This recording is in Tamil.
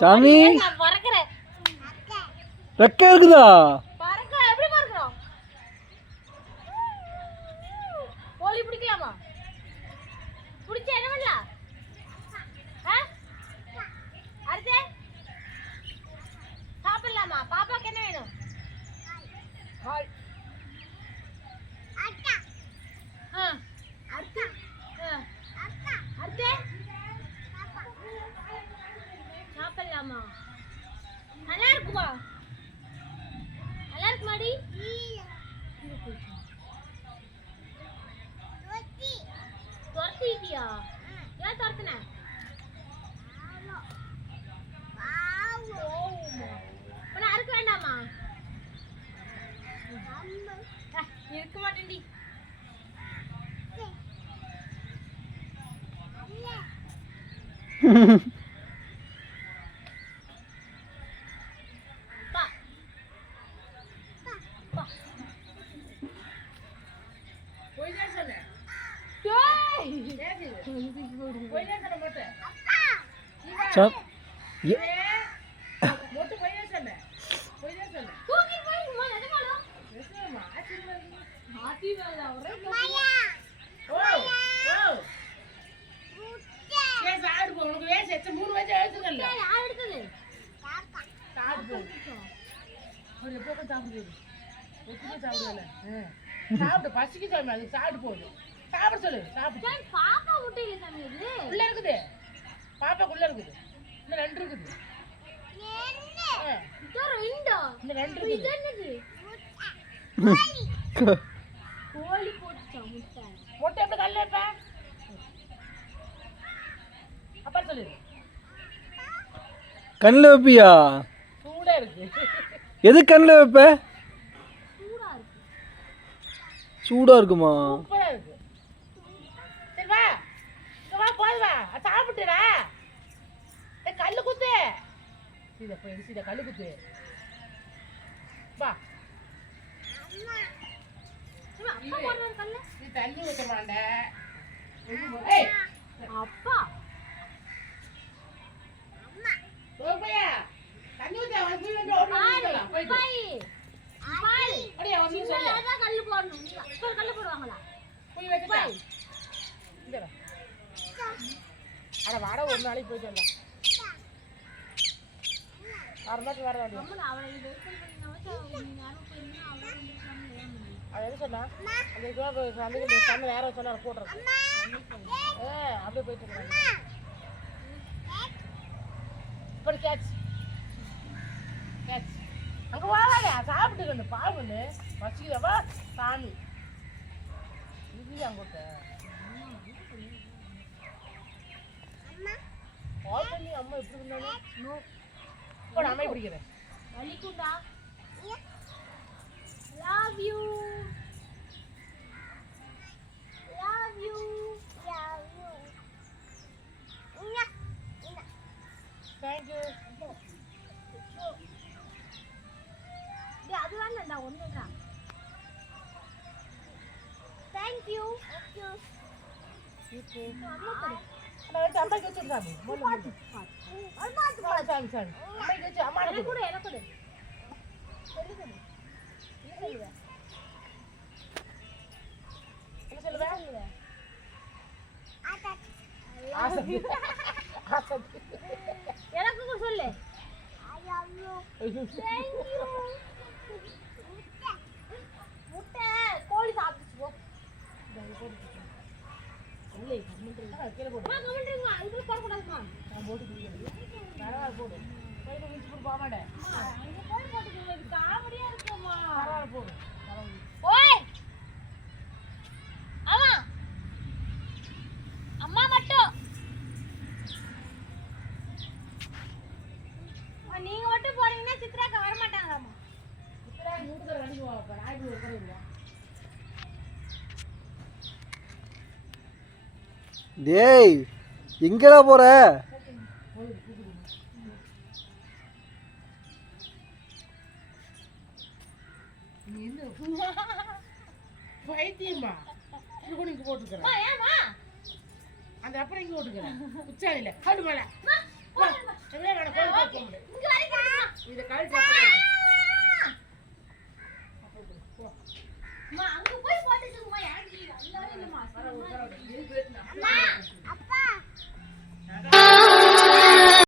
சாமி ரெக்க இருக்குதா? எப்படி பறக்கிறோம்? கோழி பிடிக்கலாமா? பிடிச்சா என்ன பண்ணலாம்? அடுத்து சாப்பிடலாமா? பாப்பாக்கு என்ன வேணும்? சாப்பிடலாமா? நல்லா இருக்குமா? நல்லா இருக்குமாடி? துரத்திட்டியா? ஏன் துரத்துன? அறுக்க வேண்டாமா? இருக்க மாட்டேன்டி. சாப்பிட்டு பசிக்கு சாமி, அது சாப்பிட்டு போகுது. சாப்பிட சொல்லு. சாப்பிட்டு பாப்பா முட்டையில சாமி இது உள்ள இருக்குது. பாப்பாக்குள்ள இருக்குது. இன்னும் 2 இருக்குது. இன்னும் 2 இருக்குது. கோழி போட்டுச்சா முட்டை? முட்டை எப்படி கல்ல வைப்ப? அப்பா சொல்லு. கண்ணில் வைப்பியா? சூடா இருக்கு. எது கண்ணில் வைப்ப? சூடா சூடா இருக்கு. இருக்குமா? சூப்பரா இருக்கு. சரி வா. இங்க வா, போய் வா. சாப்பிட்டுடா. கல்லு குத்து. சீதா கல்லு குத்து. வா. அப்பா போடுற கல்ல. நீ தண்ணி ஊத்த மாட்ட. ஏய் அப்பா. அம்மா. ஓபையா. தண்ணி ஊத்த வந்து ஓடுறலாம். போய். பாய். அடியா வந்து சொல்லு. அத கல்லு போடணும். அப்பா கல்லு போடுவாங்களா? போய் வெச்சா. இங்க வா. அட வாடா ஒரு நாளைக்கு போய் சொல்லலாம். அறமாட்டி வர வேண்டிய. அம்மா அவளை வெயிட் பண்ணினாவே நீங்க யாரும் போறீங்க அவளை வந்து அவ என்ன சொன்னா? அந்த ஜோப அந்த சன்ன வேற சொன்னா போடுறது. அப்படியே போயிட்டு இருக்காங்க. இப்படி கேட்ச். அங்க வாடா சாப்பிட்டு கண்டு பாவுன்னு வச்சிக்கிறவா சாமி. இது அங்கோட்ட. அம்மா. கால் பண்ணி அம்மா எப்படி இருந்தாங்க? நோ. போட அம்மா பிடிக்கிறேன். வலிக்குண்டா. Love you. Love you. Love you. Thank you. அது வேணாம்டா ஒண்ணுதான். Thank you. You நான் அம்மா கிட்ட சாமி. பாத்து. சாமி. அம்மா கிட்ட அம்மா எனக்கு கொடு. சொல்லுங்க. என்ன சொல்லுவ? ஆசை. எனக்கு சொல்லு. Thank you. முட்டை கோழி சாப்பிட்டு போ. இல்லை கீழே போடு. கமெண்ட்ங்க இது போட கூடாதுமா. நான் போட்டு குடிக்கிறேன். பரவாயில்ல போடு. கையில விச்சு போடு பாமாடே. இங்க போடுங்க இது காமெடியா இருக்குமா. பரவாயில்ல போடு. ஓய். ஆமா. அம்மா மட்டும். நீங்க மட்டும் போறீங்கன்னா சித்ராக்கா வர மாட்டாங்களாமா. சித்ரா மூட்டுல வண்டி போவா. நாய்க்கு உட்காருங்க. டேய் எங்கடா போற? பைத்தியமா இது கூட இங்க போட்டுக்கிறேன். ஏமா அந்த அப்புறம் இங்கே ஓட்டுக்கிறேன் உச்சாலியில் கழு மேலே போ எவ்வளோ வேணும் கோயில் போக முடியும் இதை கழு அங்க போய் போட்டுட்டுமா எனக்கு எல்லாரும் இல்லம்மா